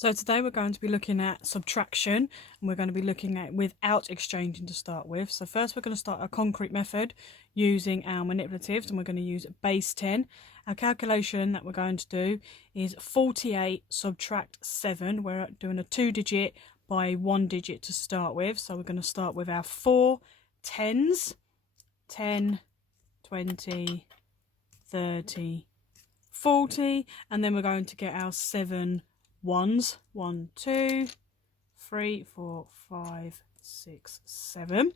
So today we're going to be looking at subtraction, and we're going to be looking at without exchanging to start with. So first we're going to start our concrete method using our manipulatives, and we're going to use base 10. Our calculation that we're going to do is 48 subtract 7. We're doing a 2-digit by 1-digit to start with. So we're going to start with our 4 tens, 10, 20, 30, 40, and then we're going to get our 7 ones. 1, 2, 3, 4, 5, 6, 7,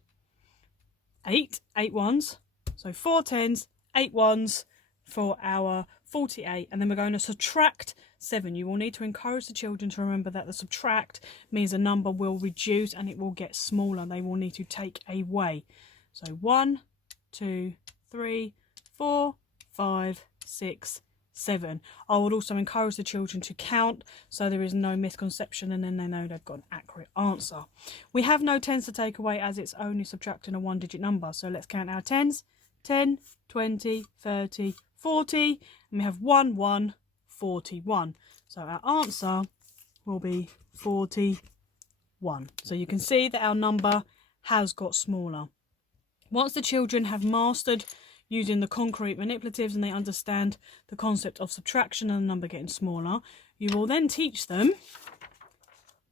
8 ones. So 4 tens, 8 ones for our 48, and then we're going to subtract 7. You will need to encourage the children to remember that the subtract means a number will reduce and it will get smaller. They will need to take away. So 1, 2, 3, 4, 5, 6, 7. I would also encourage the children to count so there is no misconception, and then they know they've got an accurate answer. We have no tens to take away as it's only subtracting a 1-digit number. So let's count our tens. 10, 20, 30, 40, and we have 1, 1, 41. So our answer will be 41. So you can see that our number has got smaller. Once the children have mastered using the concrete manipulatives and they understand the concept of subtraction and the number getting smaller, you will then teach them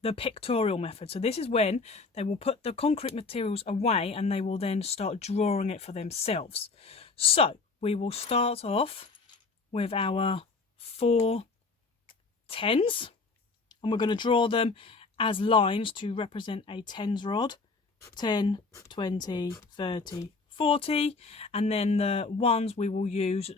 the pictorial method. So this is when they will put the concrete materials away and they will then start drawing it for themselves. So we will start off with our 4 tens, and we're going to draw them as lines to represent a tens rod. 10, 20, 30, 40, and then the ones we will use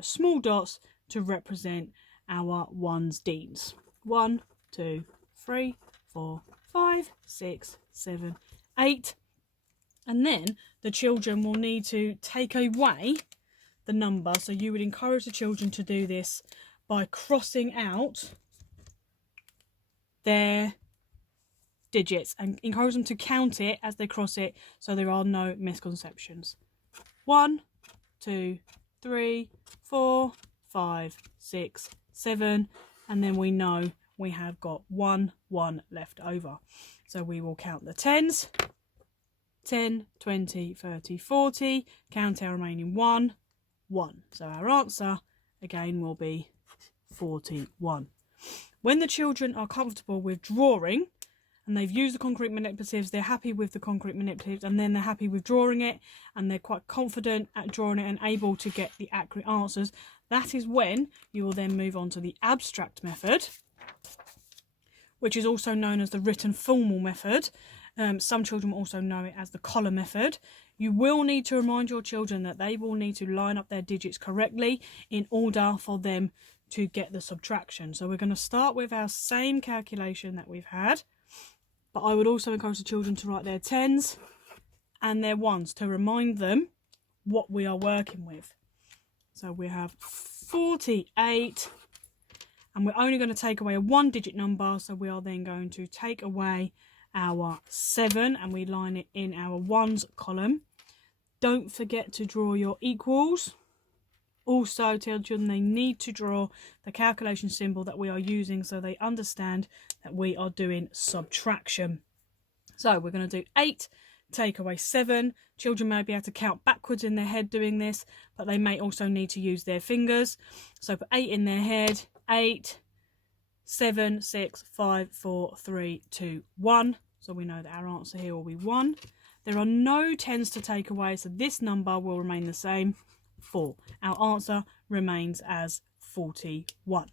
small dots to represent our ones deans. 1, 2, 3, 4, 5, 6, 7, 8, and then the children will need to take away the number. So you would encourage the children to do this by crossing out their digits and encourage them to count it as they cross it so there are no misconceptions. 1, 2, 3, 4, 5, 6, 7, and then we know we have got 1 left over. So we will count the tens. 10, 20, 30, 40, count our remaining 1. So our answer again will be 41. When the children are comfortable with drawing and they've used the concrete manipulatives, they're happy with the concrete manipulatives, and then they're happy with drawing it, and they're quite confident at drawing it and able to get the accurate answers, that is when you will then move on to the abstract method, which is also known as the written formal method. Some children also know it as the collar method. You will need to remind your children that they will need to line up their digits correctly in order for them to get the subtraction. So we're going to start with our same calculation that we've had, but I would also encourage the children to write their tens and their ones to remind them what we are working with. So we have 48, and we're only going to take away a 1-digit number, so we are then going to take away our 7 and we line it in our ones column. Don't forget to draw your equals. Also tell children they need to draw the calculation symbol that we are using so they understand that we are doing subtraction. So we're going to do 8, take away 7. Children may be able to count backwards in their head doing this, but they may also need to use their fingers. So put 8 in their head. 8, 7, 6, 5, 4, 3, 2, 1. So we know that our answer here will be 1. There are no tens to take away, so this number will remain the same. 4. Our answer remains as 41.